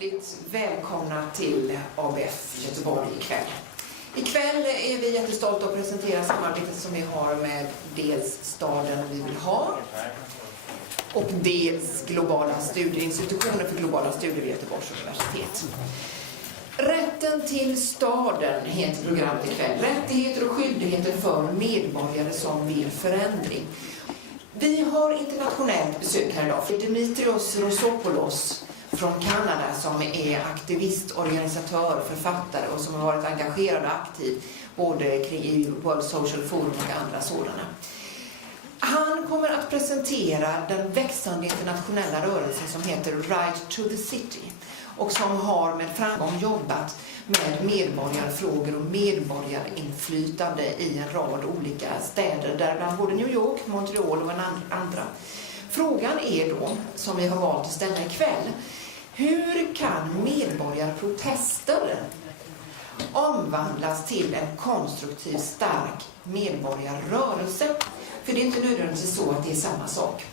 hjärtligt välkomna till ABF Göteborg ikväll. Ikväll är vi jättestolta att presentera samarbetet som vi har med dels Staden vi vill ha och dels globala studieinstitutioner för globala studier vid Göteborgs universitet. Rätten till staden heter programmet ikväll. Rättigheter och skyldigheter för medborgare som vill förändring. Vi har internationellt besök här idag för Dimitrios Roussopoulos från Kanada som är aktivist, organisatör, författare och som har varit engagerad och aktiv både kring World Social Forum och andra sådana. Han kommer att presentera den växande internationella rörelsen som heter Right to the City och som har med framgång jobbat med medborgarfrågor och medborgarinflytande i en rad olika städer, däribland både New York, Montreal och andra. Frågan är då, som vi har valt att ställa ikväll, hur kan medborgarprotester omvandlas till en konstruktiv, stark medborgarrörelse? För det är inte nödvändigtvis så att det är samma sak.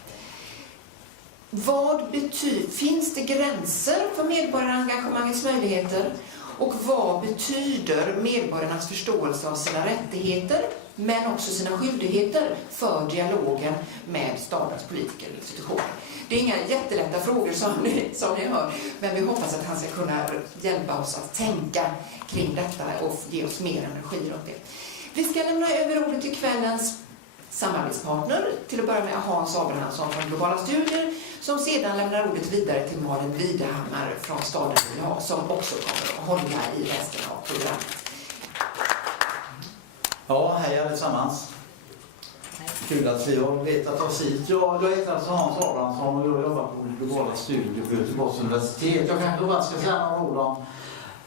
Finns det gränser för medborgarengagemangets möjligheter? Och vad betyder medborgarnas förståelse av sina rättigheter men också sina skyldigheter för dialogen med stadens politiker och institutioner? Det är inga jättelätta frågor som ni hör, men vi hoppas att han ska kunna hjälpa oss att tänka kring detta och ge oss mer energi runt det. Vi ska lämna över ordet till kvällens samarbetspartner, till att börja med Hans Abrahamsson från Globala Studier, som sedan lämnar ordet vidare till Malin Widehammar från Staden vi vill ha, som också kommer att hålla i resten av programmet. Ja, hej allesammans. Kul att vi har letat oss hit. Jag heter alltså Hans Abrahamsson och jag jobbar på Globala Studier på Göteborgs universitet. Jag kanske bara ska säga några ord om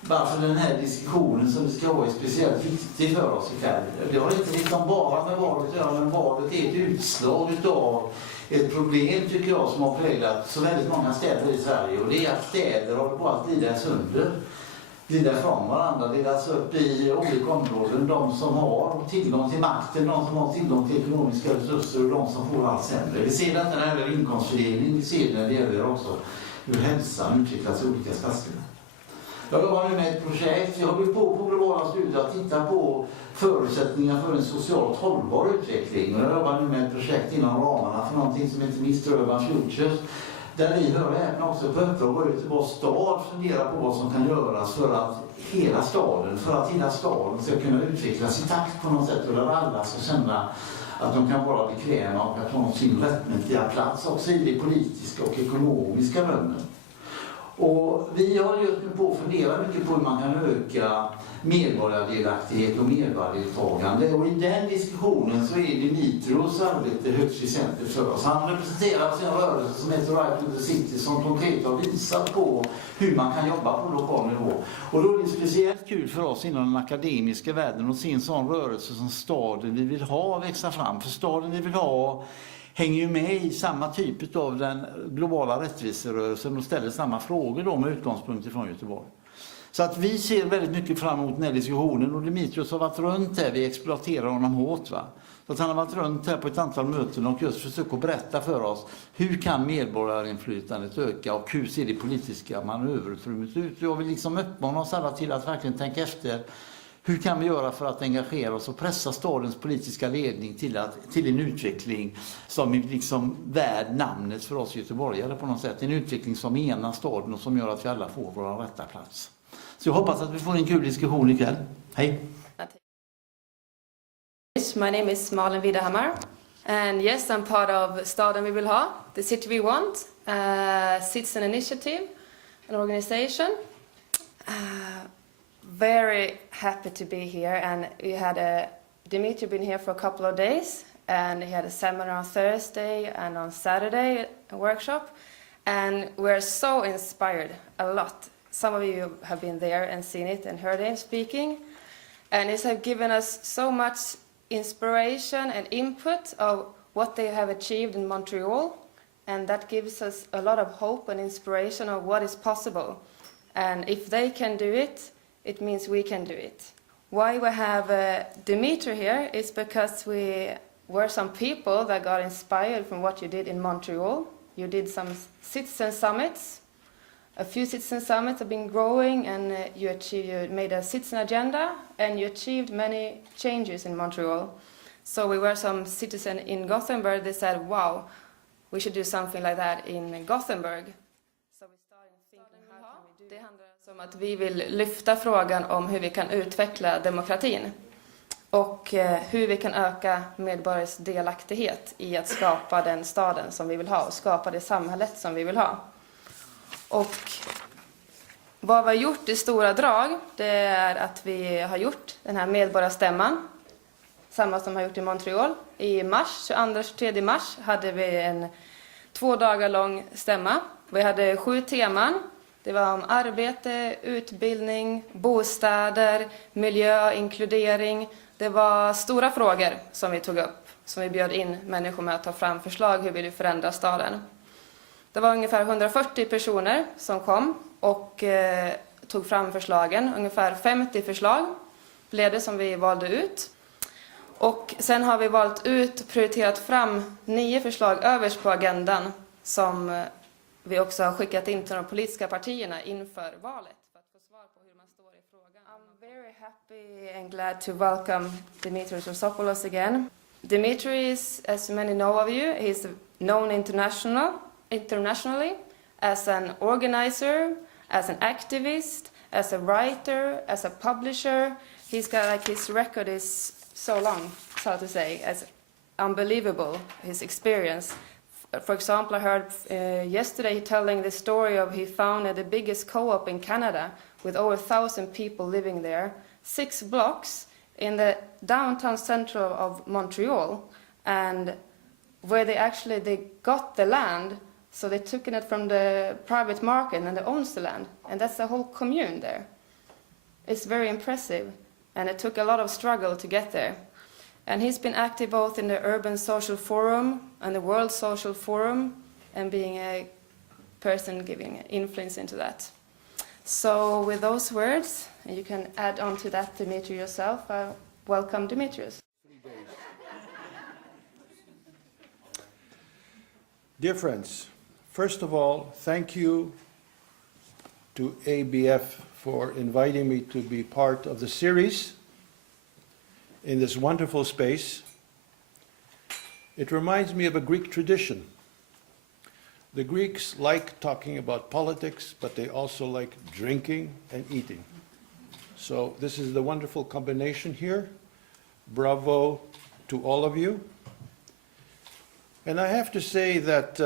varför den här diskussionen som vi ska ha är speciellt viktig för oss ikväll. Det har inte liksom bara med valet att göra, men valet är ett utslag av ett problem tycker jag som har präglat så väldigt många städer i Sverige. Och det är att städer håller på att glidas under, glidas från varandra, delas upp i olika områden. De som har tillgång till makten, de som har tillgång till ekonomiska resurser och de som får allt sämre. Vi ser detta när det gäller inkomstfördelning, vi ser det när det gäller också hur hälsan utvecklas i olika stadsdelar. Jag jobbar nu med ett projekt, jag har blivit på Globala Studier att titta på förutsättningar för en socialt hållbar utveckling. Och jag jobbar nu med ett projekt inom ramarna för någonting som heter Mr. Urban Futures. Där vi hör även också på uppdrag och Göteborgs stad fundera på vad som kan göras för att hela staden ska kunna utvecklas i takt på något sätt. Och där alla ska känna att de kan vara bekväma och att de har sin rättmätiga plats också i det politiska och ekonomiska rummet. Och vi har just nu på att fundera mycket på hur man kan öka medborgardelaktighet och medborgardeltagande. Och i den diskussionen så är Dimitrios arbete högst väsentligt för oss. Han representerar en rörelse som heter Right to the City som konkret har visat på hur man kan jobba på lokal nivå. Och då är det speciellt kul för oss inom den akademiska världen att se en sån rörelse som Staden vi vill ha växa fram. För Staden vi vill ha hänger ju med i samma typ av den globala rättviserörelsen och ställer samma frågor då med utgångspunkt från Göteborg. Så att vi ser väldigt mycket fram emot den här diskussionen och Dimitrios har varit runt här, vi exploaterar honom hårt va. Så att han har varit runt här på ett antal möten och just försökt att berätta för oss hur kan medborgarinflytandet öka och hur ser det politiska manöverutrymmet ut. Jag vill liksom uppmana oss alla till att verkligen tänka efter. Hur kan vi göra för att engagera oss och pressa stadens politiska ledning till en utveckling som är liksom värd namnet för oss göteborgare på något sätt. En utveckling som enar staden och som gör att vi alla får vår rätta plats. Så jag hoppas att vi får en kul diskussion ikväll. Hej! My name is Malin Widehammar and yes, I'm part of Staden we vill ha, the city we want, citizen initiative, an organization. Very happy to be here, and we had Dimitri been here for a couple of days, and he had a seminar on Thursday and on Saturday, a workshop, and we're so inspired a lot. Some of you have been there and seen it and heard him speaking, and it has given us so much inspiration and input of what they have achieved in Montreal, and that gives us a lot of hope and inspiration of what is possible. And if they can do it, it means we can do it. Why we have Dimitri here is because we were some people that got inspired from what you did in Montreal. You did some citizen summits a few citizen summits have been growing, and you made a citizen agenda, and you achieved many changes in Montreal. So we were some citizens in Gothenburg. They said, wow, we should do something like that in Gothenburg. So we started thinking, how can we do det? Det handlar om att vi vill lyfta frågan om hur vi kan utveckla demokratin och hur vi kan öka medborgares delaktighet i att skapa den staden som vi vill ha och skapa det samhället som vi vill ha. Och vad vi har gjort i stora drag, det är att vi har gjort den här medborgarstämman, samma som vi har gjort i Montreal. I mars, 22-23 mars, hade vi en 2 dagar lång stämma. Vi hade 7 teman. Det var om arbete, utbildning, bostäder, miljö, inkludering. Det var stora frågor som vi tog upp, som vi bjöd in människor med att ta fram förslag hur vi vill förändra staden. Det var ungefär 140 personer som kom och tog fram förslagen. Ungefär 50 förslag blev det som vi valde ut. Och sen har vi valt ut, prioriterat fram 9 förslag överst på agendan som vi också har skickat in till de politiska partierna inför valet för att få svar på hur man står i frågan. I'm very happy and glad to welcome Dimitrios Roussopoulos again. Dimitri is, as many know of you, he's known internationally as an organizer, as an activist, as a writer, as a publisher. He's got like his record is so long, so to say, as unbelievable, his experience. For example, I heard yesterday telling the story of he founded the biggest co-op in Canada with over 1,000 people living there, 6 blocks in the downtown center of Montreal, and where they got the land, so they took it from the private market and they owns the land, and that's the whole commune there. It's very impressive, and it took a lot of struggle to get there. And he's been active both in the Urban Social Forum and the World Social Forum, and being a person giving influence into that. So with those words, and you can add on to that, Dimitri, yourself, welcome Dimitrios. Dear friends, first of all, thank you to ABF for inviting me to be part of the series in this wonderful space. It reminds me of a Greek tradition. The Greeks like talking about politics, but they also like drinking and eating. So this is the wonderful combination here. Bravo to all of you. And I have to say that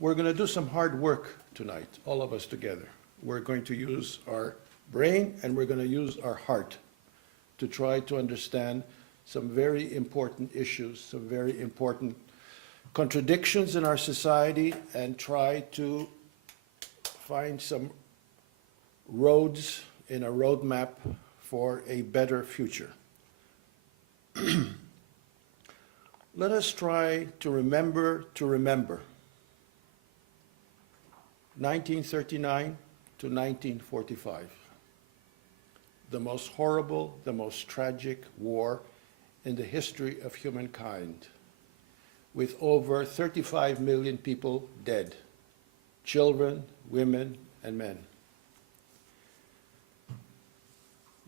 we're going to do some hard work tonight, all of us together. We're going to use our brain and we're going to use our heart to try to understand some very important issues, some very important contradictions in our society, and try to find some roads in a roadmap for a better future. Let us try to remember 1939 to 1945. The most horrible, the most tragic war in the history of humankind, with over 35 million people dead, children, women, and men.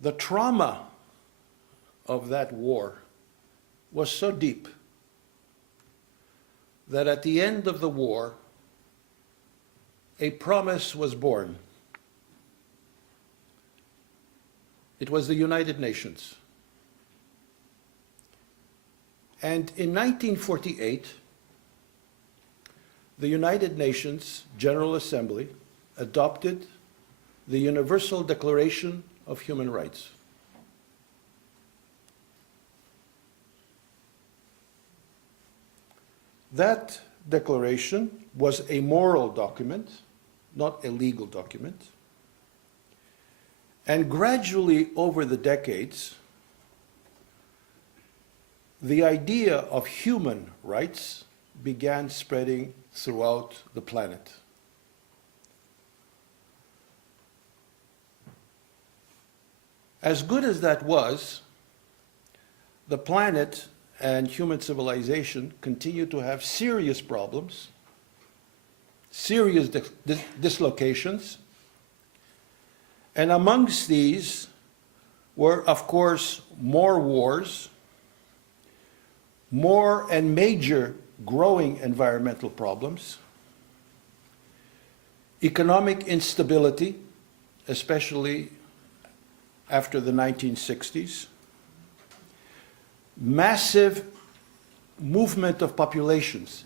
The trauma of that war was so deep that at the end of the war, a promise was born. It was the United Nations. And in 1948, the United Nations General Assembly adopted the Universal Declaration of Human Rights. That declaration was a moral document, not a legal document. And gradually over the decades, the idea of human rights began spreading throughout the planet. As good as that was, the planet and human civilization continue to have serious problems serious dislocations. And amongst these were, of course, more wars, more and major growing environmental problems, economic instability, especially after the 1960s, massive movement of populations,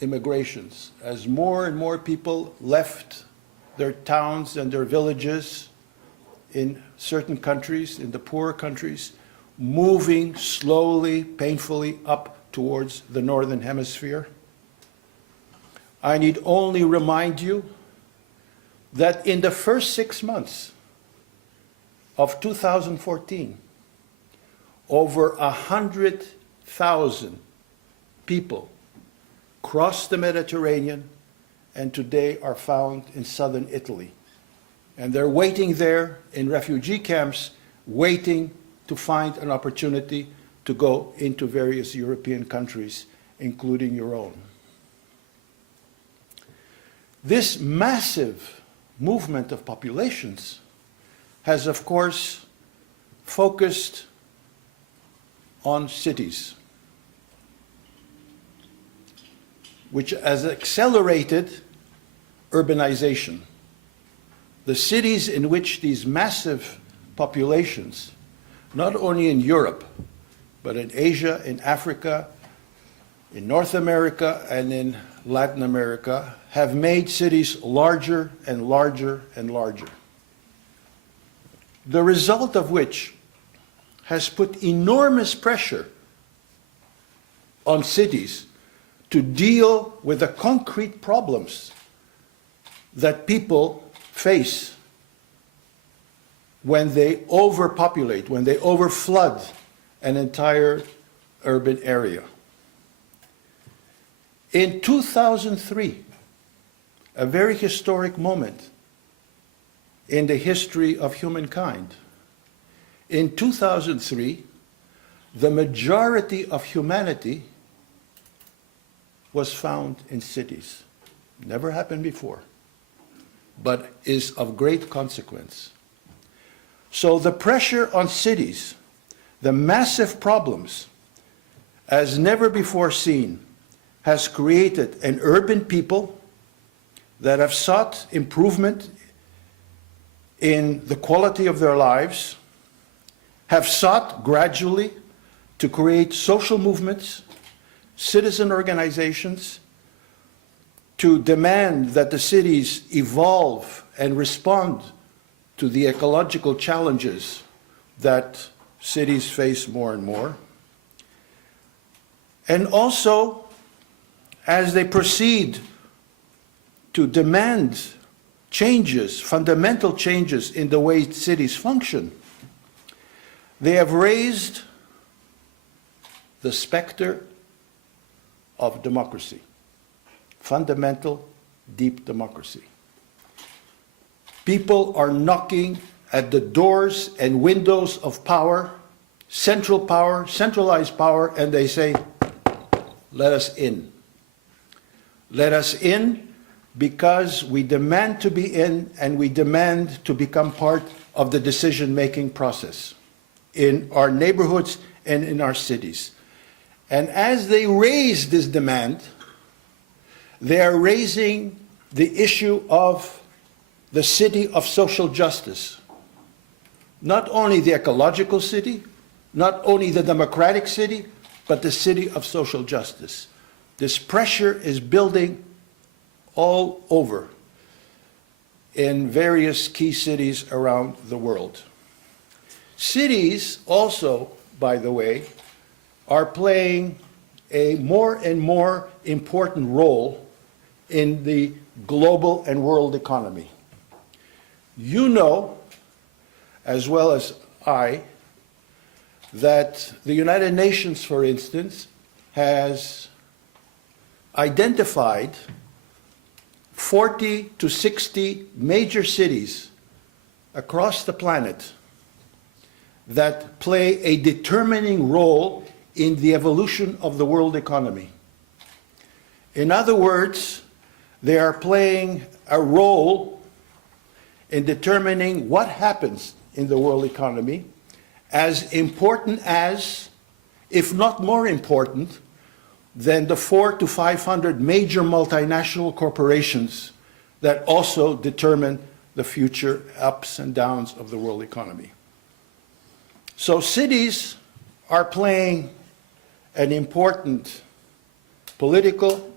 immigrations, as more and more people left their towns and their villages in certain countries, in the poorer countries, moving slowly, painfully up towards the Northern Hemisphere. I need only remind you that in the first 6 months of 2014, over 100,000 people crossed the Mediterranean and today are found in southern Italy. And they're waiting there in refugee camps, waiting to find an opportunity to go into various European countries, including your own. This massive movement of populations has, of course, focused on cities, which has accelerated urbanization. The cities in which these massive populations, not only in Europe, but in Asia, in Africa, in North America, and in Latin America, have made cities larger and larger and larger. The result of which has put enormous pressure on cities to deal with the concrete problems that people face when they overpopulate, when they overflood an entire urban area. In 2003, a very historic moment in the history of humankind, in 2003, the majority of humanity was found in cities. Never happened before, but is of great consequence. So the pressure on cities, the massive problems, as never before seen, has created an urban people that have sought improvement in the quality of their lives, have sought gradually to create social movements, citizen organizations, to demand that the cities evolve and respond to the ecological challenges that cities face more and more. And also, as they proceed to demand changes, fundamental changes in the way cities function, they have raised the specter of democracy, fundamental, deep democracy. People are knocking at the doors and windows of power, centralized power, and they say, let us in. Let us in because we demand to be in and we demand to become part of the decision-making process in our neighborhoods and in our cities. And as they raise this demand, they are raising the issue of the city of social justice. Not only the ecological city, not only the democratic city, but the city of social justice. This pressure is building all over in various key cities around the world. Cities also, by the way, are playing a more and more important role in the global and world economy. You know, as well as I, that the United Nations, for instance, has identified 40 to 60 major cities across the planet that play a determining role in the evolution of the world economy. In other words, They are playing a role in determining what happens in the world economy, as important as, if not more important, than the 400 to 500 major multinational corporations that also determine the future ups and downs of the world economy. So cities are playing an important political,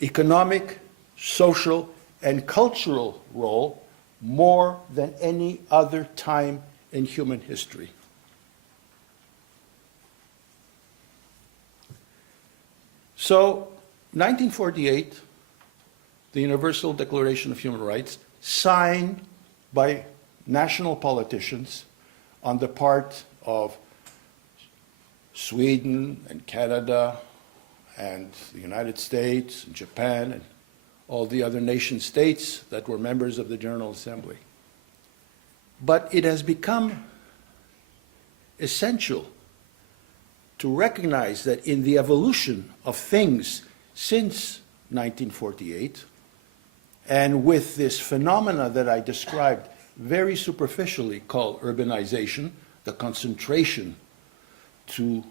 economic, social, and cultural role more than any other time in human history. So, 1948, the Universal Declaration of Human Rights, signed by national politicians on the part of Sweden and Canada and the United States and Japan and all the other nation states that were members of the General Assembly. But it has become essential to recognize that in the evolution of things since 1948, and with this phenomena that I described very superficially called urbanization, the concentration to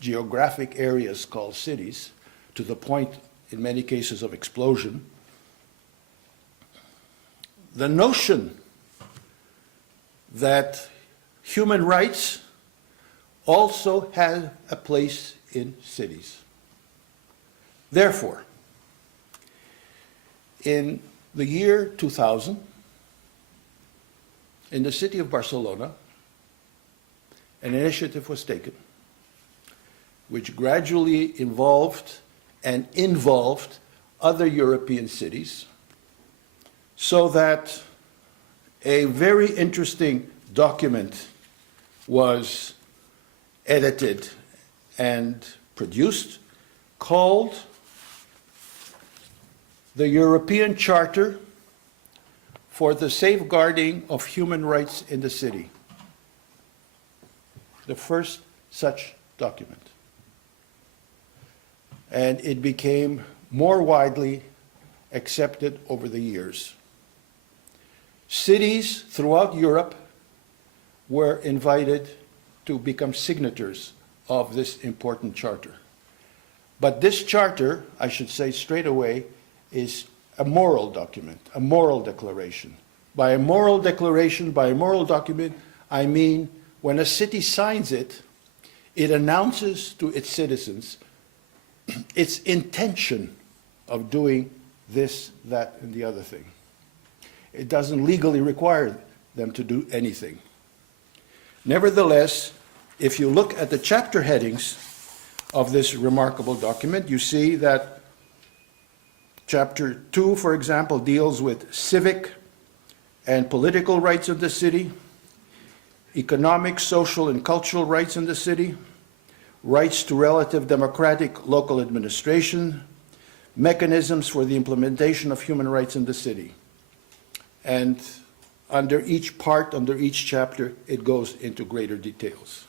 geographic areas called cities, to the point in many cases of explosion, the notion that human rights also had a place in cities. Therefore, in the year 2000, in the city of Barcelona, an initiative was taken which gradually involved and involved other European cities, so that a very interesting document was edited and produced called the European Charter for the Safeguarding of Human Rights in the City, the first such document. And it became more widely accepted over the years. Cities throughout Europe were invited to become signatories of this important charter. But this charter, I should say straight away, is a moral document, a moral declaration. By a moral declaration, by a moral document, I mean when a city signs it, it announces to its citizens its intention of doing this, that, and the other thing. It doesn't legally require them to do anything. Nevertheless, if you look at the chapter headings of this remarkable document, you see that Chapter 2, for example, deals with civic and political rights of the city, economic, social, and cultural rights in the city, rights to relative democratic local administration, mechanisms for the implementation of human rights in the city. And under each part, under each chapter, it goes into greater details.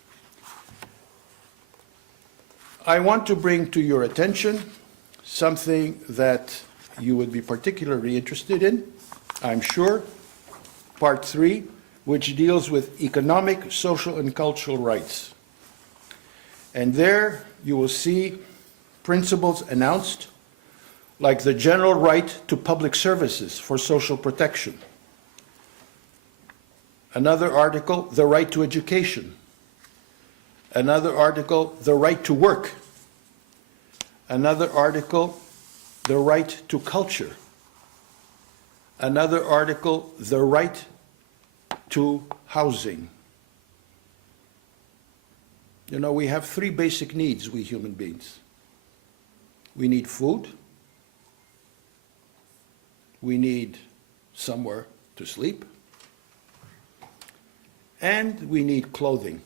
I want to bring to your attention something that you would be particularly interested in, I'm sure, Part 3, which deals with economic, social, and cultural rights. And there you will see principles announced, like the general right to public services for social protection. Another article, the right to education. Another article, the right to work. Another article, the right to culture. Another article, the right to housing. You know, we have three basic needs, we human beings. We need food. We need somewhere to sleep. And we need clothing.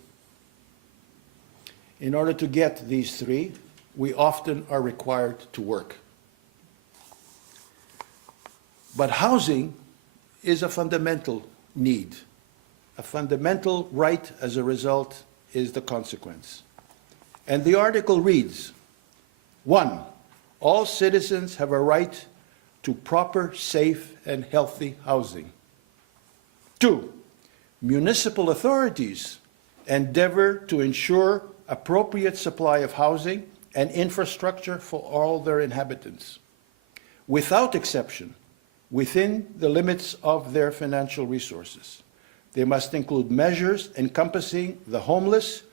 In order to get these three, we often are required to work. But housing is a fundamental need. A fundamental right, as a result, is the consequence. And the article reads, 1, all citizens have a right to proper, safe, and healthy housing. 2, municipal authorities endeavor to ensure appropriate supply of housing and infrastructure for all their inhabitants, without exception, within the limits of their financial resources. They must include measures encompassing the homeless,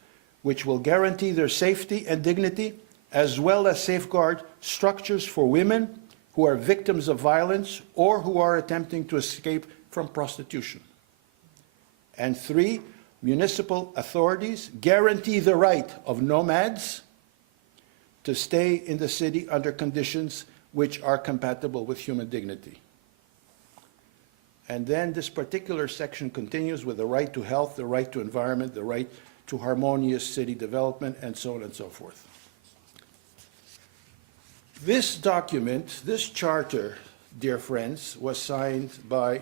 which will guarantee their safety and dignity, as well as safeguard structures for women who are victims of violence or who are attempting to escape from prostitution. And 3, municipal authorities guarantee the right of nomads to stay in the city under conditions which are compatible with human dignity. And then this particular section continues with the right to health, the right to environment, the right to harmonious city development, and so on and so forth. This document, this charter, dear friends, was signed by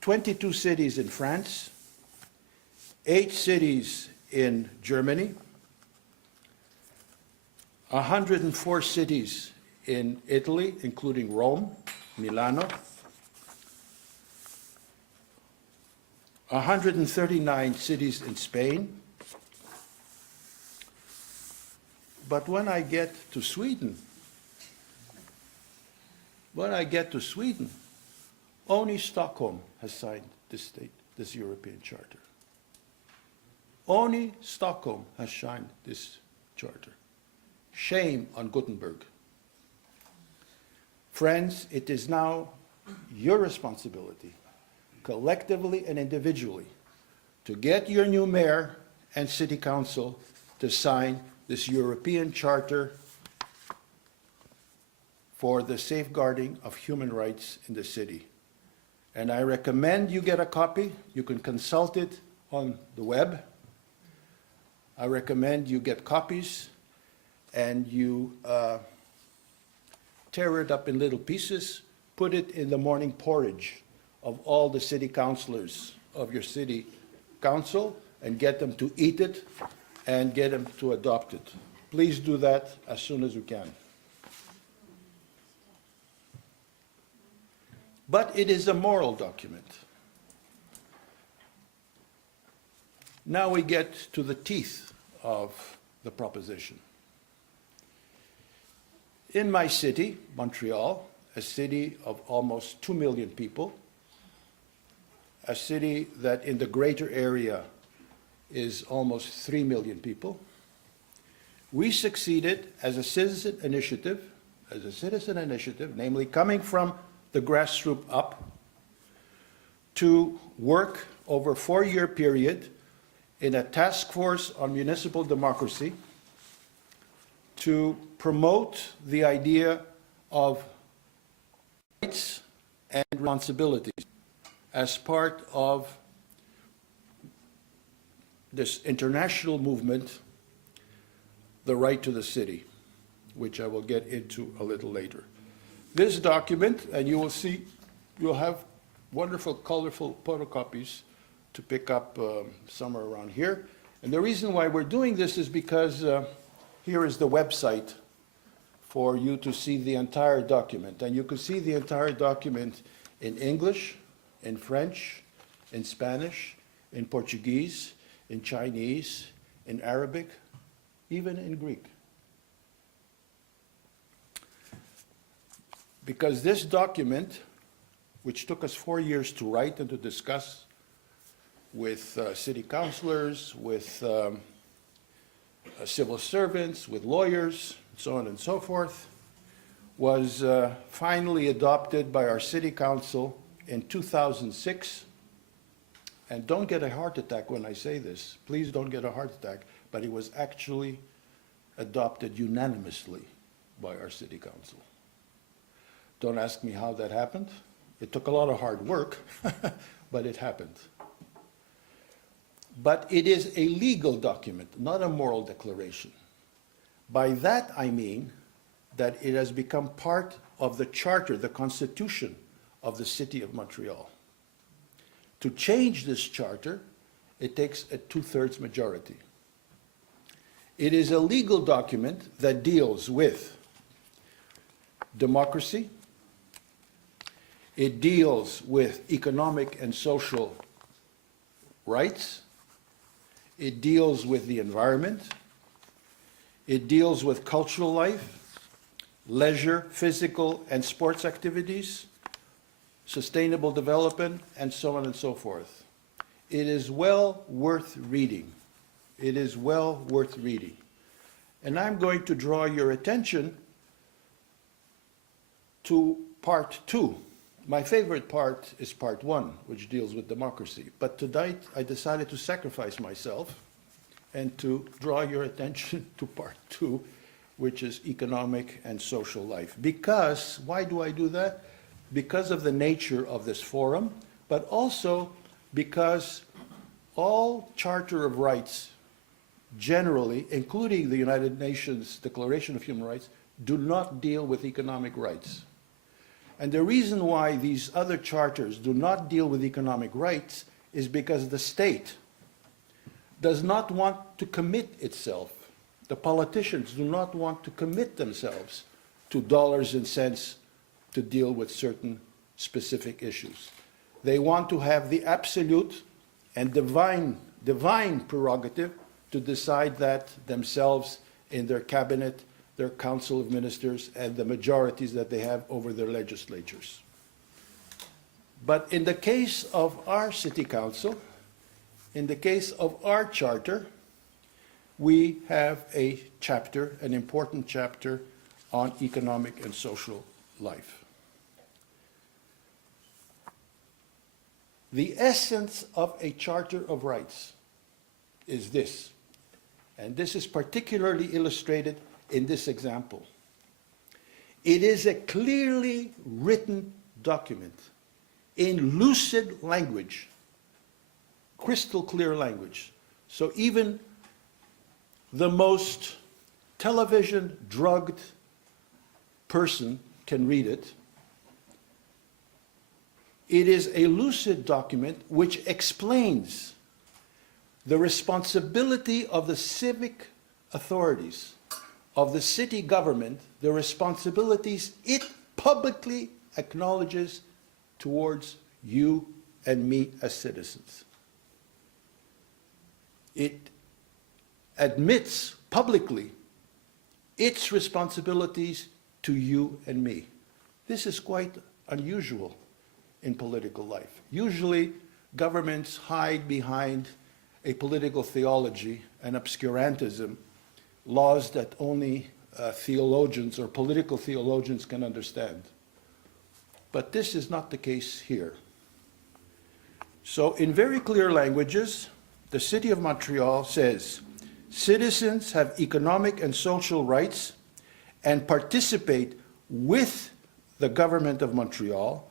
22 cities in France, 8 cities in Germany, 104 cities in Italy, including Rome, Milano, 139 cities in Spain. But when I get to Sweden, only Stockholm has signed this European Charter. Only Stockholm has signed this charter. Shame on Gothenburg. Friends, it is now your responsibility, collectively and individually, to get your new mayor and city council to sign this European Charter for the safeguarding of human rights in the city. And I recommend you get a copy. You can consult it on the web. I recommend you get copies and you tear it up in little pieces, put it in the morning porridge of all the city councilors of your city council, and get them to eat it and get them to adopt it. Please do that as soon as you can. But it is a moral document. Now we get to the teeth of the proposition. In my city, Montreal, a city of almost 2 million people, a city that in the greater area is almost 3 million people, we succeeded as a citizen initiative, namely coming from the grassroots up, to work over a 4-year period in a task force on municipal democracy to promote the idea of rights and responsibilities as part of this international movement, the right to the city, which I will get into a little later. This document, and you will see, you'll have wonderful, colorful photocopies to pick up somewhere around here. And the reason why we're doing this is because here is the website for you to see the entire document. And you can see the entire document in English, in French, in Spanish, in Portuguese, in Chinese, in Arabic, even in Greek. Because this document, which took us 4 years to write and to discuss with city councilors, with civil servants, with lawyers, so on and so forth, was finally adopted by our city council in 2006. And don't get a heart attack when I say this. Please don't get a heart attack. But it was actually adopted unanimously by our city council. Don't ask me how that happened. It took a lot of hard work, but it happened. But it is a legal document, not a moral declaration. By that I mean that it has become part of the charter, the constitution of the city of Montreal. To change this charter, it takes a 2/3 majority. It is a legal document that deals with democracy. It deals with economic and social rights. It deals with the environment. It deals with cultural life, leisure, physical and sports activities, sustainable development, and so on and so forth. It is well worth reading. It is well worth reading. And I'm going to draw your attention to part 2. My favorite part is part 1, which deals with democracy. But tonight, I decided to sacrifice myself and to draw your attention to part 2, which is economic and social life. Because, why do I do that? Because of the nature of this forum, but also because all Charter of Rights, generally, including the United Nations Declaration of Human Rights, do not deal with economic rights. And the reason why these other charters do not deal with economic rights is because the state does not want to commit itself. The politicians do not want to commit themselves to dollars and cents to deal with certain specific issues. They want to have the absolute and divine prerogative to decide that themselves in their cabinet, their council of ministers, and the majorities that they have over their legislatures. But in the case of our city council, in the case of our charter, we have a chapter, an important chapter, on economic and social life. The essence of a Charter of Rights is this, and this is particularly illustrated in this example. It is a clearly written document in lucid language, crystal clear language. So even the most television drugged person can read it. It is a lucid document which explains the responsibility of the civic authorities, of the city government, the responsibilities it publicly acknowledges towards you and me as citizens. It admits publicly its responsibilities to you and me. This is quite unusual in political life. Usually, governments hide behind a political theology, an obscurantism, laws that only theologians or political theologians can understand. But this is not the case here. So in very clear languages, the City of Montreal says, citizens have economic and social rights and participate with the government of Montreal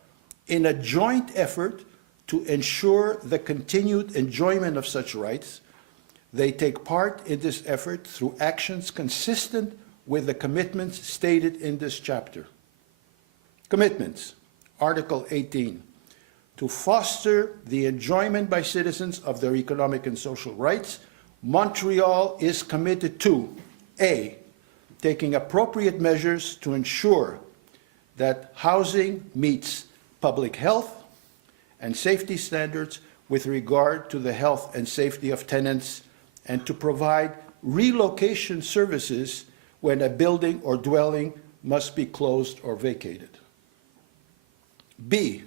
in a joint effort to ensure the continued enjoyment of such rights. They take part in this effort through actions consistent with the commitments stated in this chapter. Commitments, Article 18, to foster the enjoyment by citizens of their economic and social rights. Montreal is committed to A, taking appropriate measures to ensure that housing meets public health and safety standards with regard to the health and safety of tenants, and to provide relocation services when a building or dwelling must be closed or vacated. B,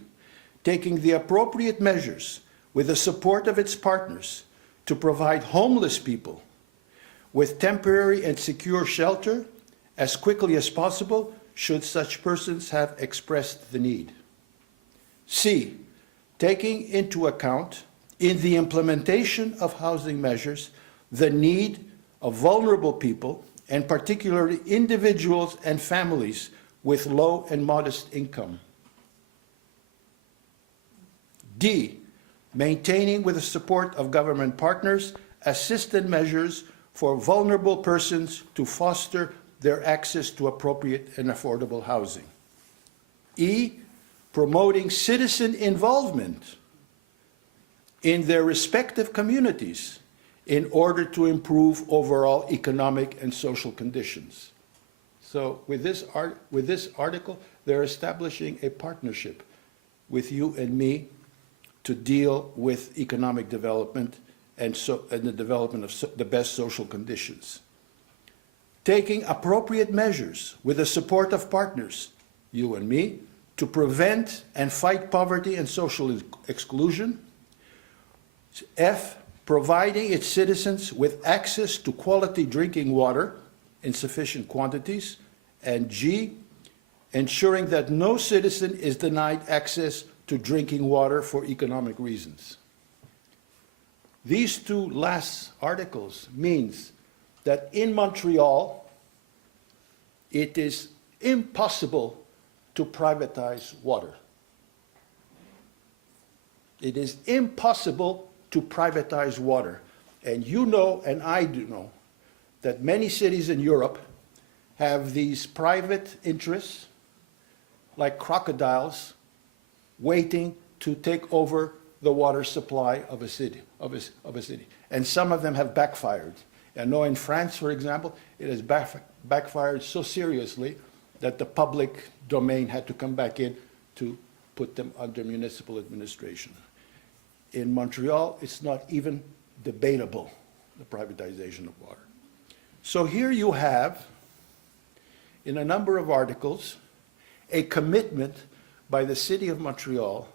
taking the appropriate measures with the support of its partners to provide homeless people with temporary and secure shelter as quickly as possible should such persons have expressed the need. C, taking into account in the implementation of housing measures the need of vulnerable people, and particularly individuals and families with low and modest income. D, maintaining with the support of government partners assistance measures for vulnerable persons to foster their access to appropriate and affordable housing. E, promoting citizen involvement in their respective communities in order to improve overall economic and social conditions. So with this article, they're establishing a partnership with you and me to deal with economic development and the development of the best social conditions. Taking appropriate measures with the support of partners, you and me, to prevent and fight poverty and social exclusion. F, providing its citizens with access to quality drinking water in sufficient quantities. And G, ensuring that no citizen is denied access to drinking water for economic reasons. These two last articles means that in Montreal, it is impossible to privatize water. It is impossible to privatize water. And you know, and I do know, that many cities in Europe have these private interests, like crocodiles, waiting to take over the water supply of a city, And some of them have backfired. I know in France, for example, it has backfired so seriously that the public domain had to come back in to put them under municipal administration. In Montreal, it's not even debatable, the privatization of water. So here you have, in a number of articles, a commitment by the City of Montreal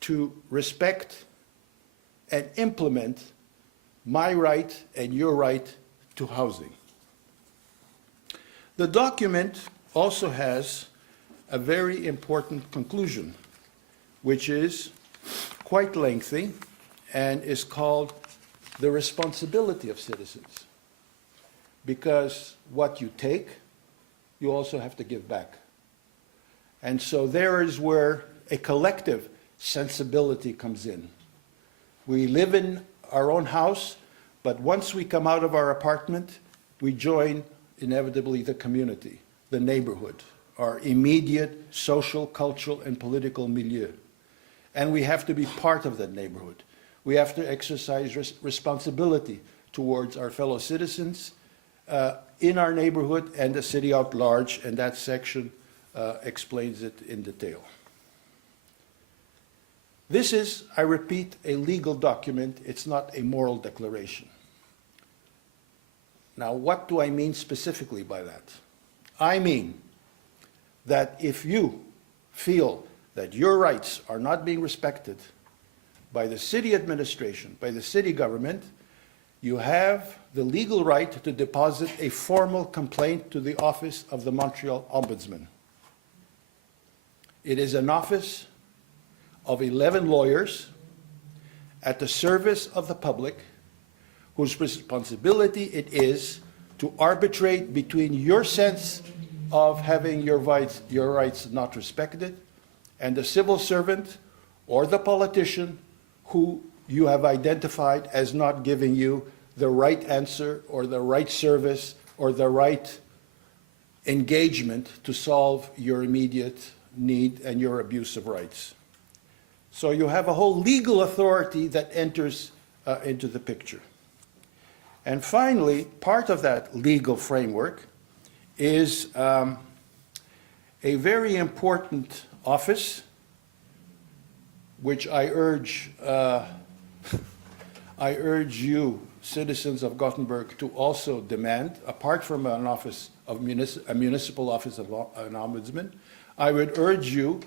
to respect and implement my right and your right to housing. The document also has a very important conclusion, which is quite lengthy and is called the responsibility of citizens. Because what you take, you also have to give back. And so there is where a collective sensibility comes in. We live in our own house, but once we come out of our apartment, we join inevitably the community, the neighborhood, our immediate social, cultural, and political milieu. And we have to be part of that neighborhood. We have to exercise responsibility towards our fellow citizens in our neighborhood and the city at large, and that section explains it in detail. This is, I repeat, a legal document. It's not a moral declaration. Now, what do I mean specifically by that? I mean that if you feel that your rights are not being respected by the city administration, by the city government, you have the legal right to deposit a formal complaint to the office of the Montreal Ombudsman. It is an office of 11 lawyers at the service of the public, whose responsibility it is to arbitrate between your sense of having your rights not respected and the civil servant or the politician who you have identified as not giving you the right answer or the right service or the right engagement to solve your immediate need and your abuse of rights. So you have a whole legal authority that enters into the picture. And finally, part of that legal framework is a very important office, which I urge you, citizens of Gothenburg, to also demand, apart from an office of a municipal office of an ombudsman. I would urge you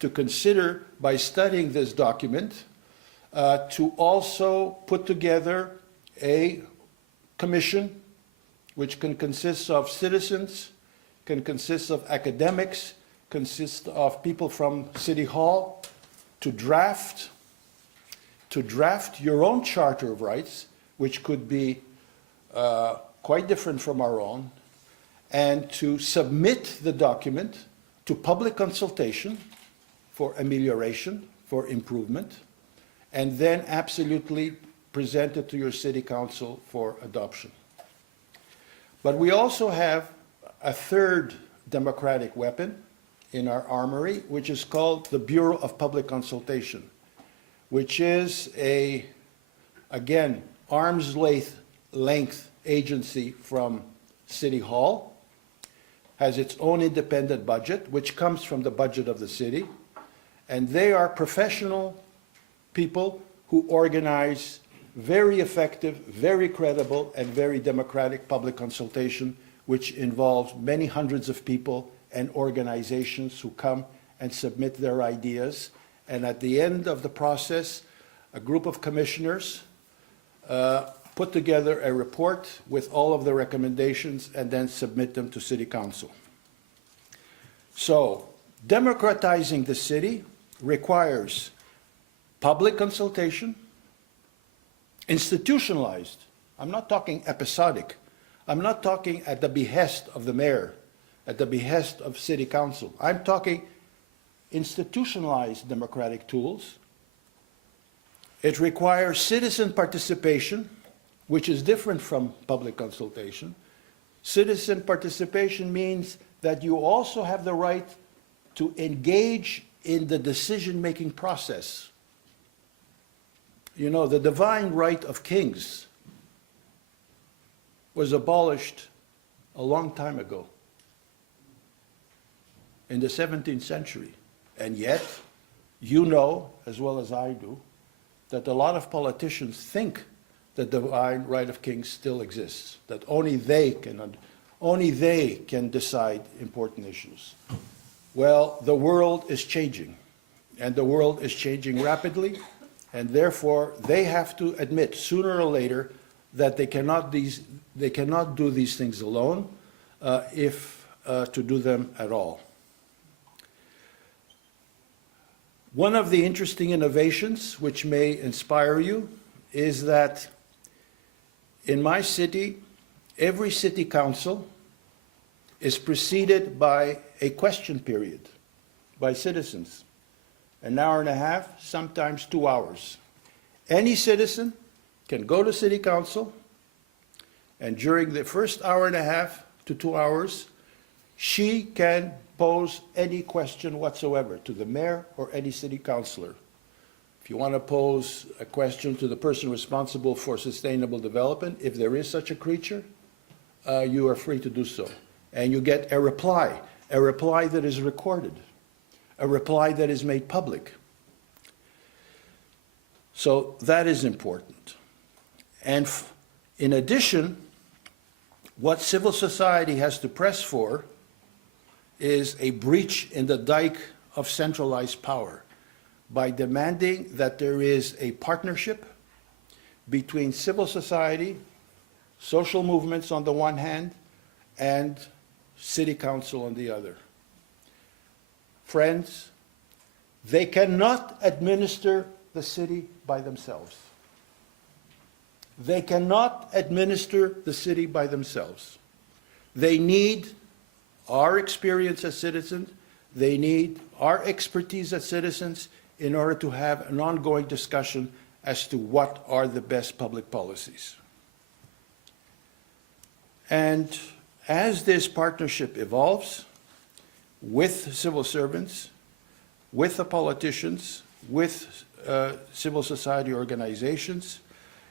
to consider, by studying this document, to also put together a commission which can consist of citizens, can consist of academics, consist of people from City Hall, to draft your own Charter of Rights, which could be quite different from our own, and to submit the document to public consultation for amelioration, for improvement, and then absolutely present it to your city council for adoption. But we also have a third democratic weapon in our armory, which is called the Bureau of Public Consultation, which is a, again, arm's length agency from City Hall has its own independent budget, which comes from the budget of the city, and they are professional people who organize very effective, very credible, and very democratic public consultation, which involves many hundreds of people and organizations who come and submit their ideas. And at the end of the process, a group of commissioners put together a report with all of the recommendations and then submit them to City Council. So, democratizing the city requires public consultation, institutionalized. I'm not talking episodic. I'm not talking at the behest of the mayor, at the behest of City Council. I'm talking institutionalized democratic tools. It requires citizen participation, which is different from public consultation. Citizen participation means that you also have the right to engage in the decision-making process. You know, the divine right of kings was abolished a long time ago, in the 17th century. And yet, you know, as well as I do, that a lot of politicians think the divine right of kings still exists, that only they can decide important issues. Well, the world is changing, and the world is changing rapidly, and therefore they have to admit sooner or later that they cannot do these things alone, if to do them at all. One of the interesting innovations which may inspire you is that in my city, every city council is preceded by a question period by citizens. An hour and a half, sometimes 2 hours. Any citizen can go to City Council, and during the first hour and a half to 2 hours, she can pose any question whatsoever to the mayor or any city councillor. If you want to pose a question to the person responsible for sustainable development, if there is such a creature, you are free to do so. And you get a reply that is recorded, a reply that is made public. So that is important. And in addition, what civil society has to press for is a breach in the dike of centralized power by demanding that there is a partnership between civil society, social movements on the one hand, and City Council on the other. Friends, they cannot administer the city by themselves. They cannot administer the city by themselves. They need our experience as citizens, they need our expertise as citizens in order to have an ongoing discussion as to what are the best public policies. And as this partnership evolves with civil servants, with the politicians, with civil society organizations,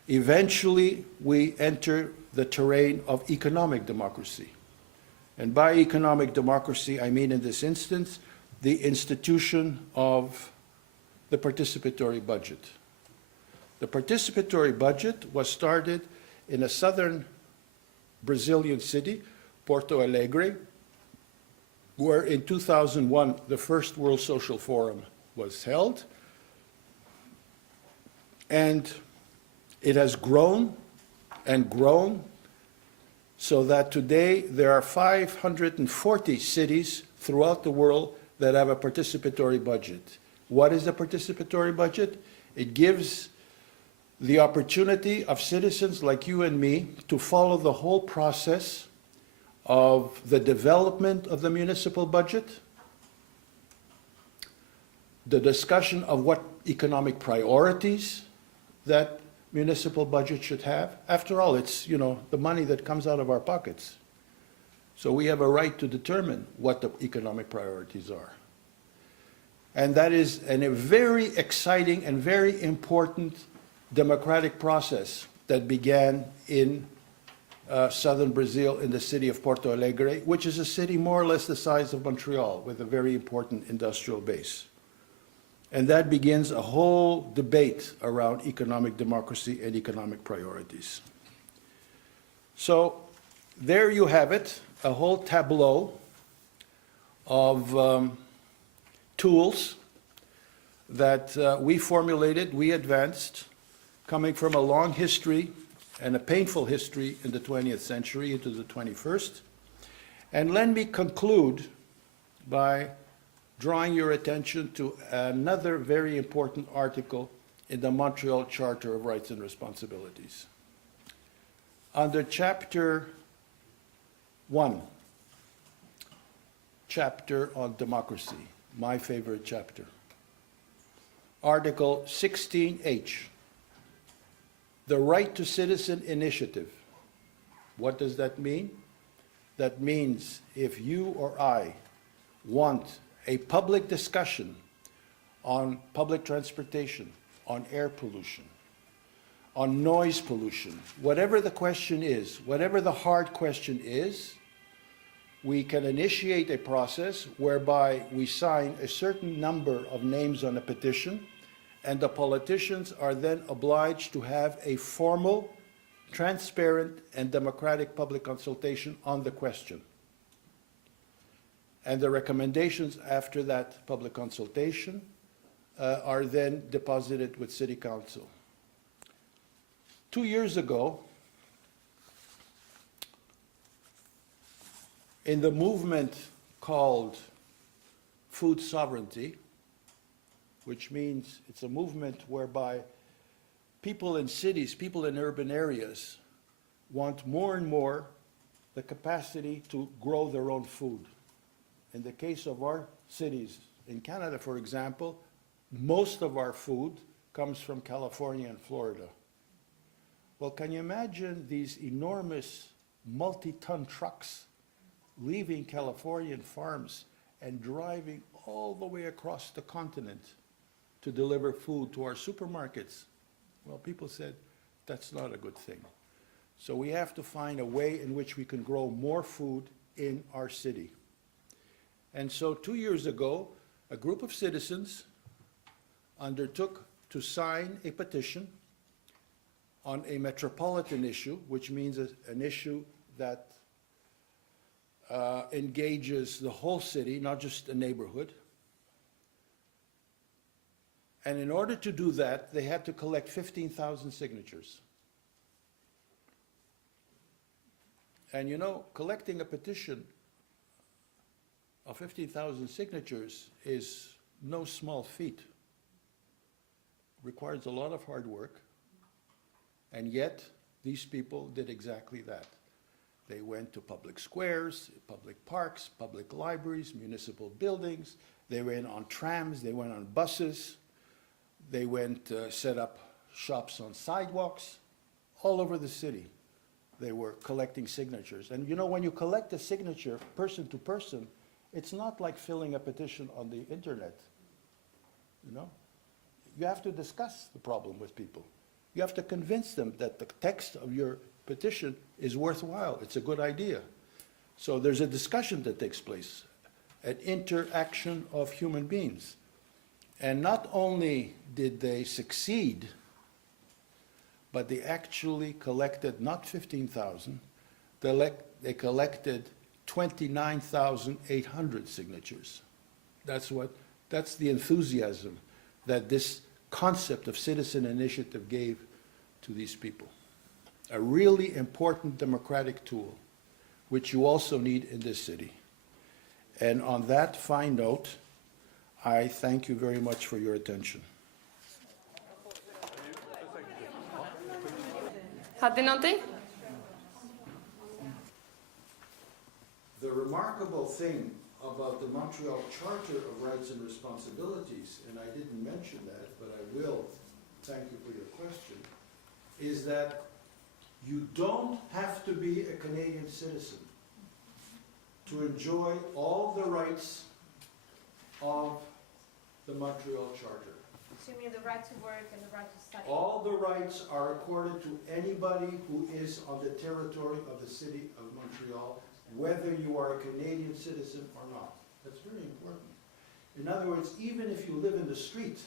eventually we enter the terrain of economic democracy. And by economic democracy, I mean in this instance, the institution of the participatory budget. The participatory budget was started in a southern Brazilian city, Porto Alegre, where in 2001 the first World Social Forum was held. And it has grown and grown, so that today there are 540 cities throughout the world that have a participatory budget. What is a participatory budget? It gives the opportunity of citizens like you and me to follow the whole process of the development of the municipal budget, the discussion of what economic priorities that municipal budget should have. After all, it's, you know, the money that comes out of our pockets. So we have a right to determine what the economic priorities are. And that is a very exciting and very important democratic process that began in southern Brazil in the city of Porto Alegre, which is a city more or less the size of Montreal with a very important industrial base. And that begins a whole debate around economic democracy and economic priorities. So there you have it, a whole tableau of tools that we formulated, we advanced, coming from a long history and a painful history in the 20th century into the 21st. And let me conclude by drawing your attention to another very important article in the Montreal Charter of Rights and Responsibilities. Under Chapter 1, chapter on democracy, my favorite chapter, Article 16H, the right to citizen initiative. What does that mean? That means if you or I want a public discussion on public transportation, on air pollution, on noise pollution, whatever the question is, whatever the hard question is, we can initiate a process whereby we sign a certain number of names on a petition, and the politicians are then obliged to have a formal, transparent, and democratic public consultation on the question. And the recommendations after that public consultation are then deposited with City Council. 2 years ago, in the movement called food sovereignty, which means it's a movement whereby people in cities, people in urban areas want more and more the capacity to grow their own food. In the case of our cities, in Canada, for example, most of our food comes from California and Florida. Well, can you imagine these enormous multi-ton trucks leaving Californian farms and driving all the way across the continent to deliver food to our supermarkets? Well, people said, that's not a good thing. So we have to find a way in which we can grow more food in our city. And so 2 years ago, a group of citizens undertook to sign a petition on a metropolitan issue, which means an issue that engages the whole city, not just a neighborhood. And in order to do that, they had to collect 15,000 signatures. And you know, collecting a petition of 15,000 signatures is no small feat. Requires a lot of hard work. And yet, these people did exactly that. They went to public squares, public parks, public libraries, municipal buildings. They went on trams, they went on buses. They went set up shops on sidewalks. All over the city, they were collecting signatures. And you know, when you collect a signature person to person, it's not like filling a petition on the internet, you know? You have to discuss the problem with people. You have to convince them that the text of your petition is worthwhile, it's a good idea. So there's a discussion that takes place, an interaction of human beings. And not only did they succeed, but they actually collected not 15,000, they collected 29,800 signatures. That's the enthusiasm that this concept of citizen initiative gave to these people. A really important democratic tool, which you also need in this city. And on that fine note, I thank you very much for your attention. Hade ni någonting? The remarkable thing about the Montreal Charter of Rights and Responsibilities, and I didn't mention that, but I will, thank you for your question, is that you don't have to be a Canadian citizen to enjoy all the rights of the Montreal Charter. So you mean the right to work and the right to study? All the rights are accorded to anybody who is on the territory of the city of Montreal, whether you are a Canadian citizen or not. That's very important. In other words, even if you live in the street,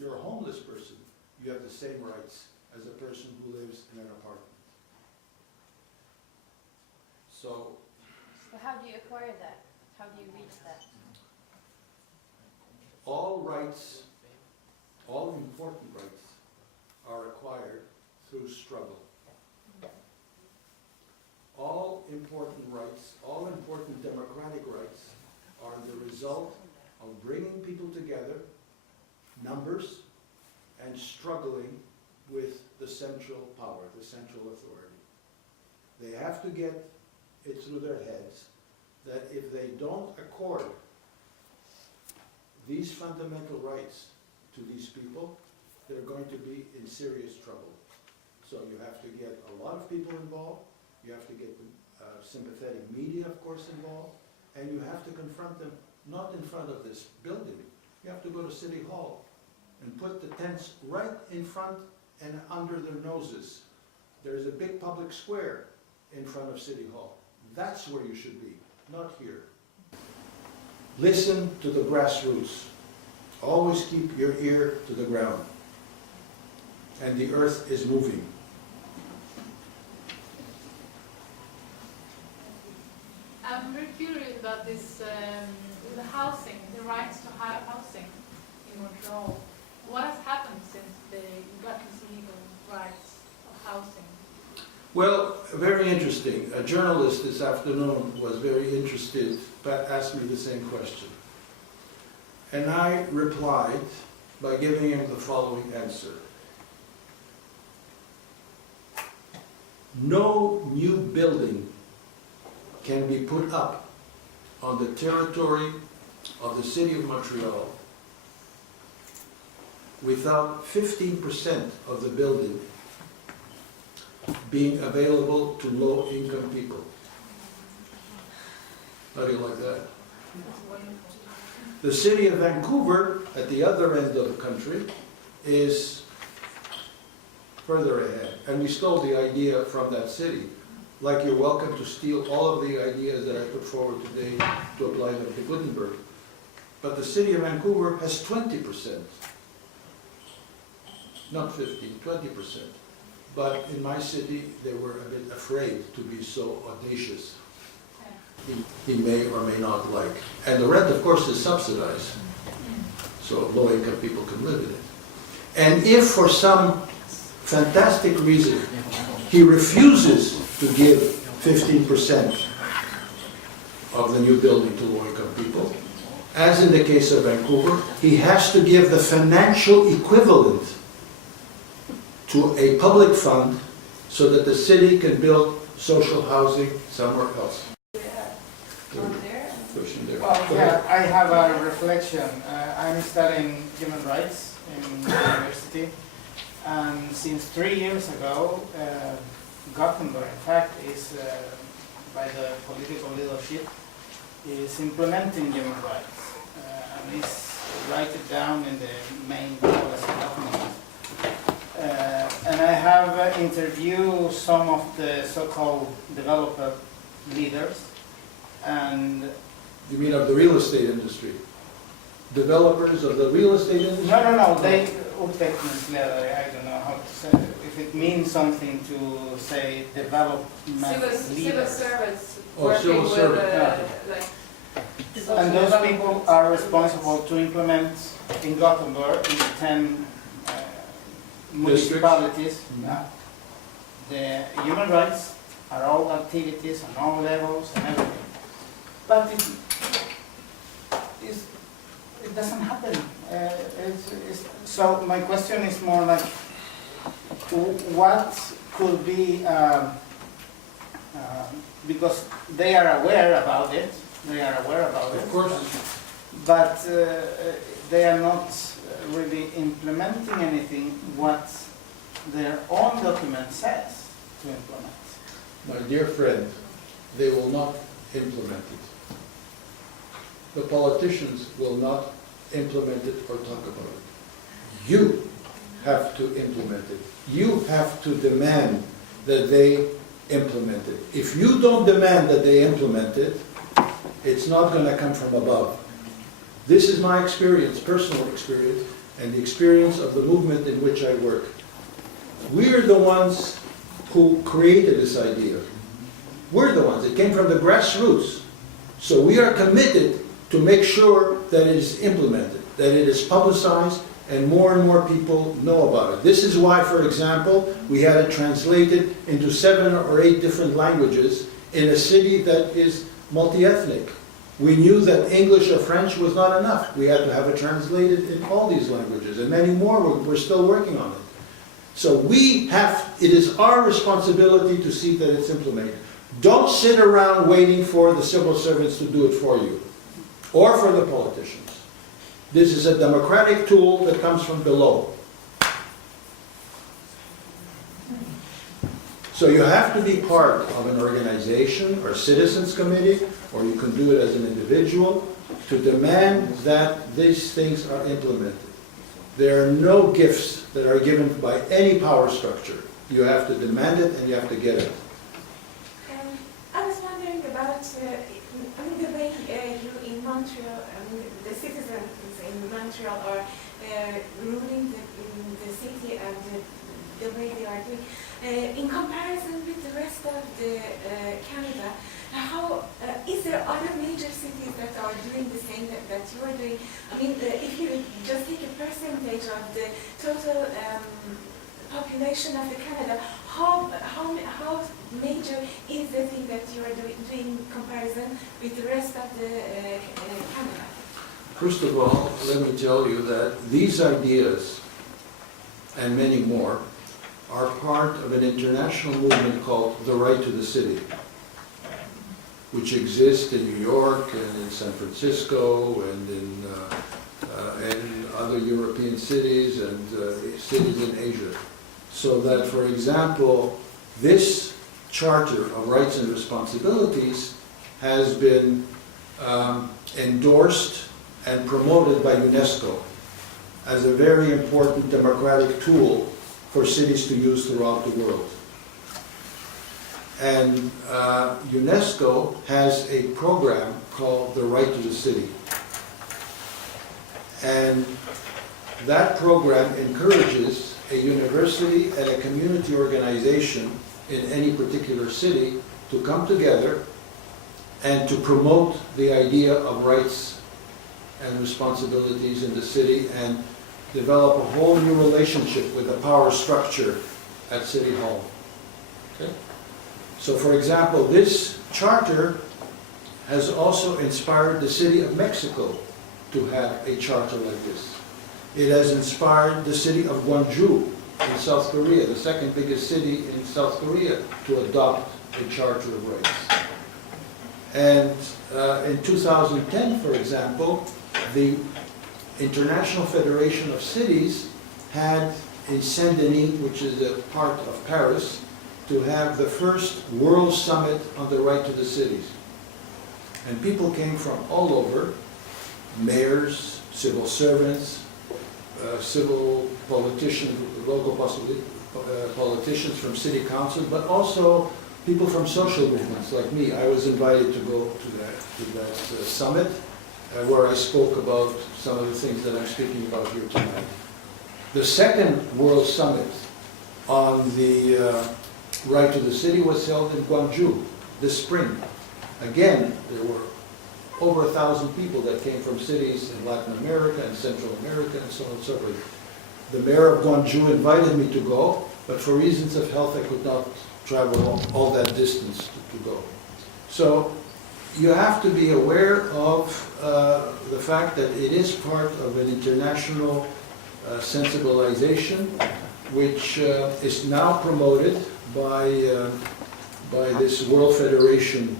you're a homeless person, you have the same rights as a person who lives in an apartment. So, how do you acquire that? How do you reach that? all rights, all important rights, are acquired through struggle. All important rights, all important democratic rights, are the result of bringing people together, numbers, and struggling with the central power, the central authority. They have to get it through their heads that if they don't accord these fundamental rights to these people, they're going to be in serious trouble. So you have to get a lot of people involved, you have to get sympathetic media, of course, involved, and you have to confront them, not in front of this building. You have to go to City Hall and put the tents right in front and under their noses. There's a big public square in front of City Hall. That's where you should be, not here. Listen to the grassroots. Always keep your ear to the ground. And the earth is moving. I'm very curious about this, the housing, the rights to housing in Montreal. What has happened since they got this legal rights of housing? Well, very interesting. A journalist this afternoon was very interested, but asked me the same question. And I replied by giving him the following answer. No new building can be put up on the territory of the city of Montreal without 15% of the building being available to low-income people. How do you like that? The city of Vancouver, at the other end of the country, is further ahead. And we stole the idea from that city. Like you're welcome to steal all of the ideas that I put forward today to apply them to Gutenberg. But the city of Vancouver has 20%. Not 15, 20%. But in my city, they were a bit afraid to be so audacious. He may or may not like. And the rent, of course, is subsidized. So low-income people can live in it. And if for some fantastic reason he refuses to give 15% of the new building to low-income people, as in the case of Vancouver, he has to give the financial equivalent to a public fund so that the city can build social housing somewhere else. Well, yeah, I have a reflection. I'm studying human rights in university, and since 3 years ago, Gothenburg, in fact, is by the political leadership, is implementing human rights, and is write it down in the main policy document. And I have interviewed some of the so-called developer leaders, and You mean of the real estate industry? Developers of the real estate industry? no, they I don't know how to say it. If it means something to say development Civil leaders. servants Oh, working civil with, servant, like, And those people are responsible to implement in Gothenburg, in 10 municipalities, the human rights are all activities on all levels and everything. But it doesn't happen. So my question is more like, what could be, because they are aware about it, Of course. but they are not really implementing anything what their own document says to implement. My dear friend, they will not implement it. The politicians will not implement it or talk about it. You have to implement it. You have to demand that they implement it. If you don't demand that they implement it, it's not going to come from above. This is my experience, personal experience, and the experience of the movement in which I work. We're the ones who created this idea. We're the ones. It came from the grassroots. So we are committed to make sure that it is implemented, that it is publicized, and more people know about it. This is why, for example, we had it translated into 7 or 8 different languages in a city that is multi-ethnic. We knew that English or French was not enough. We had to have it translated in all these languages, and many more. We're still working on it. So it is our responsibility to see that it's implemented. Don't sit around waiting for the civil servants to do it for you, or for the politicians. This is a democratic tool that comes from below. So you have to be part of an organization or citizens committee, or you can do it as an individual, to demand that these things are implemented. There are no gifts that are given by any power structure. You have to demand it and you have to get it. I was wondering about the way you in Montreal, the citizens in Montreal are ruling the city and the way they are doing. In comparison with the rest of the Canada, how is there other major cities that are doing the same that you are doing? I mean, if you just take a percentage of the total population of the Canada, how major is the thing that you are doing in comparison with the rest of the Canada? First of all, let me tell you that these ideas, and many more, are part of an international movement called the Right to the City, which exists in New York and in San Francisco and in other European cities and cities in Asia. So that, for example, this Charter of Rights and Responsibilities has been endorsed and promoted by UNESCO as a very important democratic tool for cities to use throughout the world. And UNESCO has a program called the Right to the City. And that program encourages a university and a community organization in any particular city to come together and to promote the idea of rights and responsibilities in the city and develop a whole new relationship with the power structure at City Hall. Okay? So, for example, this charter has also inspired the city of Mexico to have a charter like this. It has inspired the city of Gwangju in South Korea, the second biggest city in South Korea, to adopt a charter of rights. And in 2010, for example, the International Federation of Cities had in Saint-Denis, which is a part of Paris, to have the first World Summit on the Right to the Cities. And people came from all over, mayors, civil servants, civil politicians, local politicians from city council, but also people from social movements like me. I was invited to go to that summit where I spoke about some of the things that I'm speaking about here tonight. The second World Summit on the Right to the City was held in Gwangju this spring. Again, there were over 1,000 people that came from cities in Latin America and Central America and so on and so forth. The mayor of Gwangju invited me to go, but for reasons of health I could not travel all that distance to go. So you have to be aware of the fact that it is part of an international sensibilization which is now promoted by this World Federation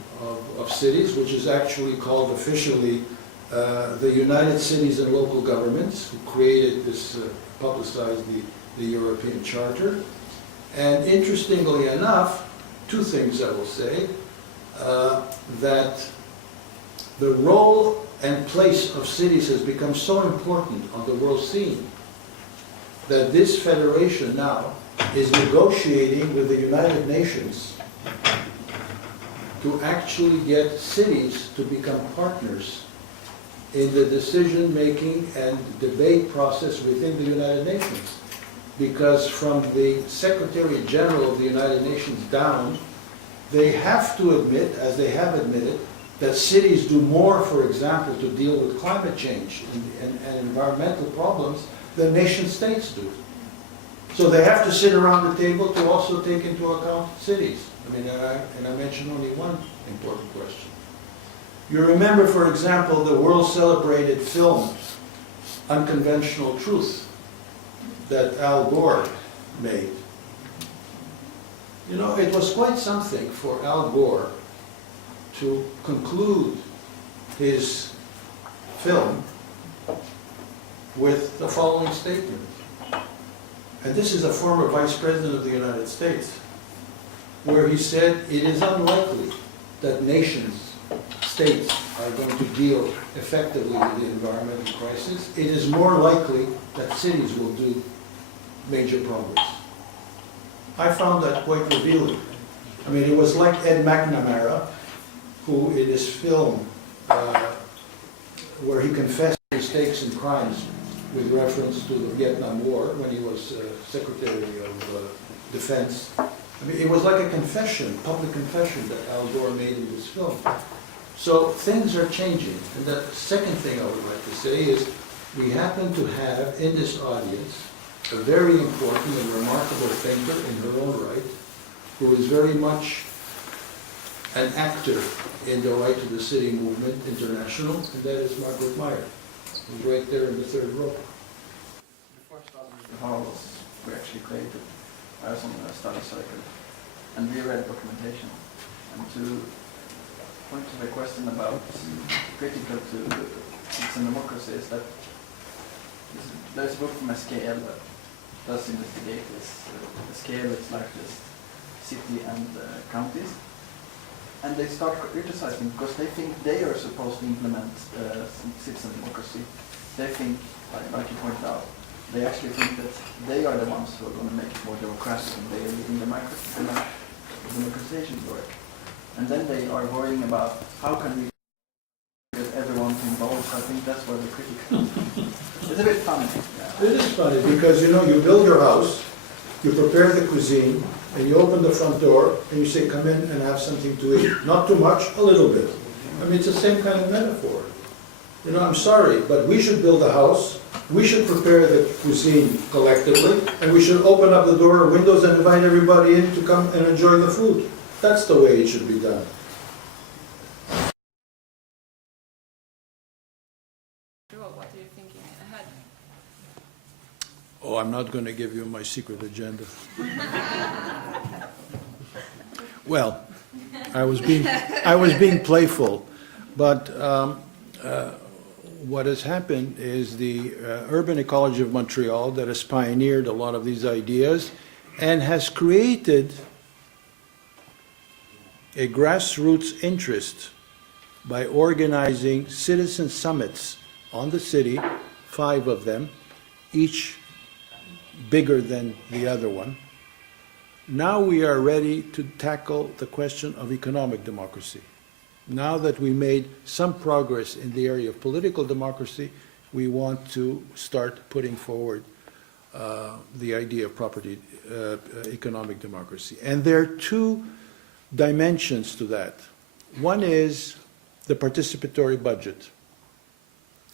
of Cities, which is actually called officially the United Cities and Local Governments, who created this, publicized the European Charter. And interestingly enough, two things I will say, that the role and place of cities has become so important on the world scene that this federation now is negotiating with the United Nations to actually get cities to become partners in the decision-making and debate process within the United Nations. Because from the Secretary General of the United Nations down, they have to admit, as they have admitted, that cities do more, for example, to deal with climate change and environmental problems than nation states do. So they have to sit around the table to also take into account cities. I mean, and I mentioned only one important question. You remember, for example, the world-celebrated film, Unconventional Truth, that Al Gore made. You know, it was quite something for Al Gore to conclude his film with the following statement. And this is a former Vice President of the United States, where he said, it is unlikely that nations, states, are going to deal effectively with the environmental crisis. It is more likely that cities will do major progress. I found that quite revealing. I mean, it was like Ed McNamara, who in his film, where he confessed mistakes and crimes with reference to the Vietnam War when he was Secretary of Defense. I mean, it was like a confession, public confession that Al Gore made in this film. So things are changing. And the second thing I would like to say is we happen to have in this audience a very important and remarkable thinker in her own right, who is very much an actor in the Right to the City movement international, and that is Margaret Meyer, who's right there in the third row. Before starting with the halls, we actually created, I was on a study circle, and we read documentation. And to point to the question about critical to citizen democracy is that there's a book from SKL that does investigate this. SKL is like this city and counties. And they start criticizing because they think they are supposed to implement citizen democracy. They think, like you pointed out, they actually think that they are the ones who are going to make it more democratic and they are leading the democratization work. And then they are worrying about how can we get everyone involved. I think that's where the critic comes. It's a bit funny. Yeah. It is funny because, you know, you build your house, you prepare the cuisine, and you open the front door, and you say, come in and have something to eat. Not too much, a little bit. I mean, it's the same kind of metaphor. You know, I'm sorry, but we should build a house, we should prepare the cuisine collectively, and we should open up the door or windows and invite everybody in to come and enjoy the food. That's the way it should be done. What are you thinking ahead? Oh, I'm not going to give you my secret agenda. Well, I was being playful, but what has happened is the Urban Ecology of Montreal that has pioneered a lot of these ideas and has created a grassroots interest by organizing citizen summits on the city, 5 of them, each bigger than the other one. Now we are ready to tackle the question of economic democracy. Now that we made some progress in the area of political democracy, we want to start putting forward the idea of economic democracy. And there are 2 dimensions to that. One is the participatory budget,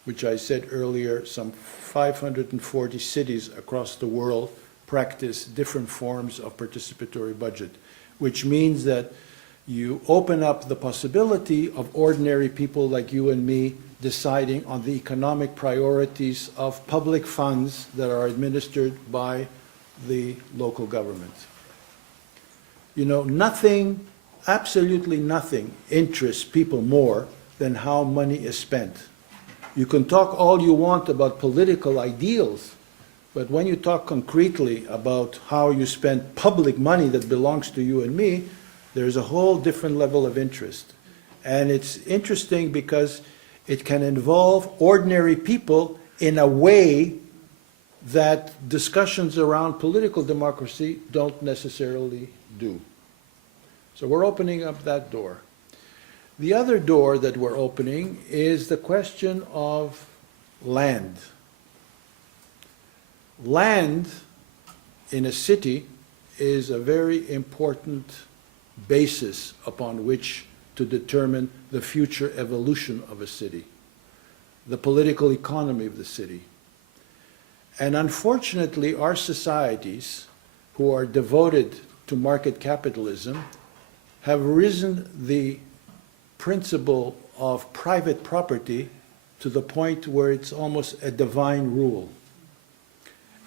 which I said earlier, some 540 cities across the world practice different forms of participatory budget, which means that you open up the possibility of ordinary people like you and me deciding on the economic priorities of public funds that are administered by the local government. You know, nothing, absolutely nothing interests people more than how money is spent. You can talk all you want about political ideals, but when you talk concretely about how you spend public money that belongs to you and me, there's a whole different level of interest. And it's interesting because it can involve ordinary people in a way that discussions around political democracy don't necessarily do. So we're opening up that door. The other door that we're opening is the question of land. Land in a city is a very important basis upon which to determine the future evolution of a city, the political economy of the city. And unfortunately, our societies, who are devoted to market capitalism, have risen the principle of private property to the point where it's almost a divine rule.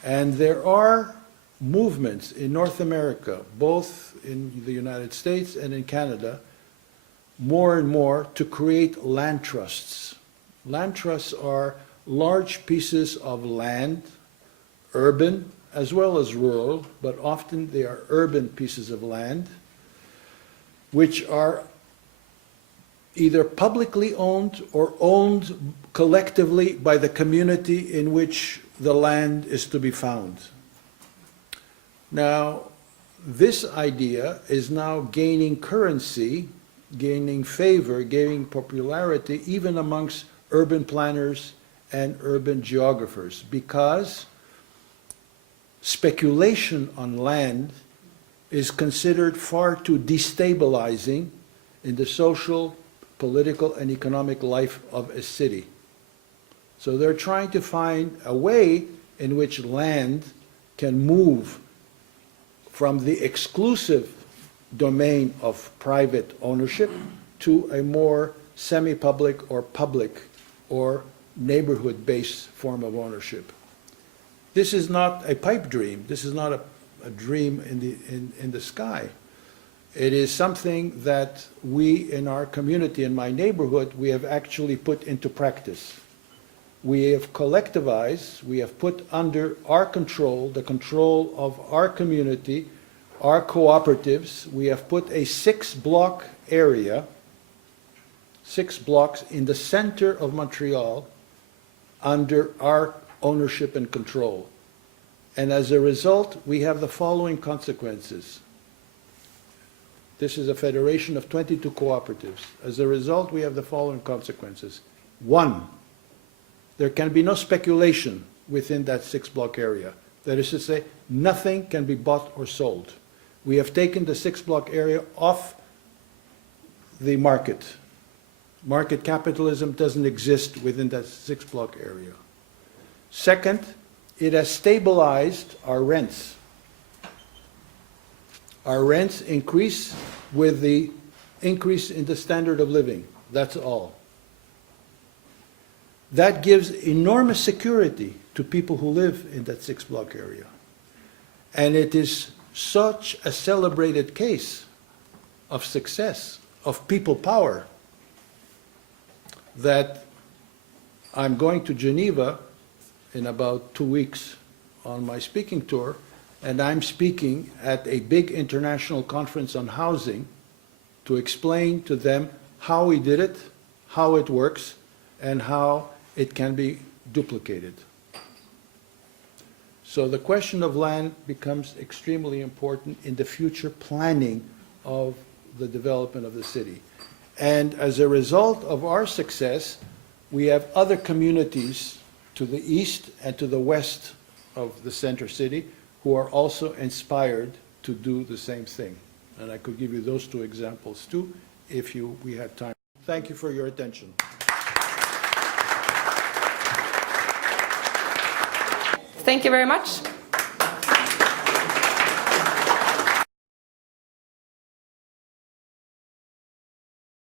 And there are movements in North America, both in the United States and in Canada, more and more to create land trusts. Land trusts are large pieces of land, urban as well as rural, but often they are urban pieces of land, which are either publicly owned or owned collectively by the community in which the land is to be found. Now, this idea is now gaining currency, gaining favor, gaining popularity, even amongst urban planners and urban geographers, because speculation on land is considered far too destabilizing in the social, political, and economic life of a city. So they're trying to find a way in which land can move from the exclusive domain of private ownership to a more semi-public or public or neighborhood-based form of ownership. This is not a pipe dream. This is not a dream in the sky. It is something that we in our community, in my neighborhood, we have actually put into practice. We have collectivized, we have put under our control, the control of our community, our cooperatives. We have put a 6-block area, 6 blocks in the center of Montreal, under our ownership and control. And as a result, we have the following consequences. This is a federation of 22 cooperatives. As a result, we have the following consequences. 1, there can be no speculation within that 6-block area. That is to say, nothing can be bought or sold. We have taken the 6-block area off the market. Market capitalism doesn't exist within that 6-block area. Second, it has stabilized our rents. Our rents increase with the increase in the standard of living. That's all. That gives enormous security to people who live in that 6-block area. And it is such a celebrated case of success, of people power, that I'm going to Geneva in about 2 weeks on my speaking tour, and I'm speaking at a big international conference on housing to explain to them how we did it, how it works, and how it can be duplicated. So the question of land becomes extremely important in the future planning of the development of the city. And as a result of our success, we have other communities to the east and to the west of the center city who are also inspired to do the same thing. And I could give you those 2 examples too, if we had time. Thank you for your attention. Thank you very much.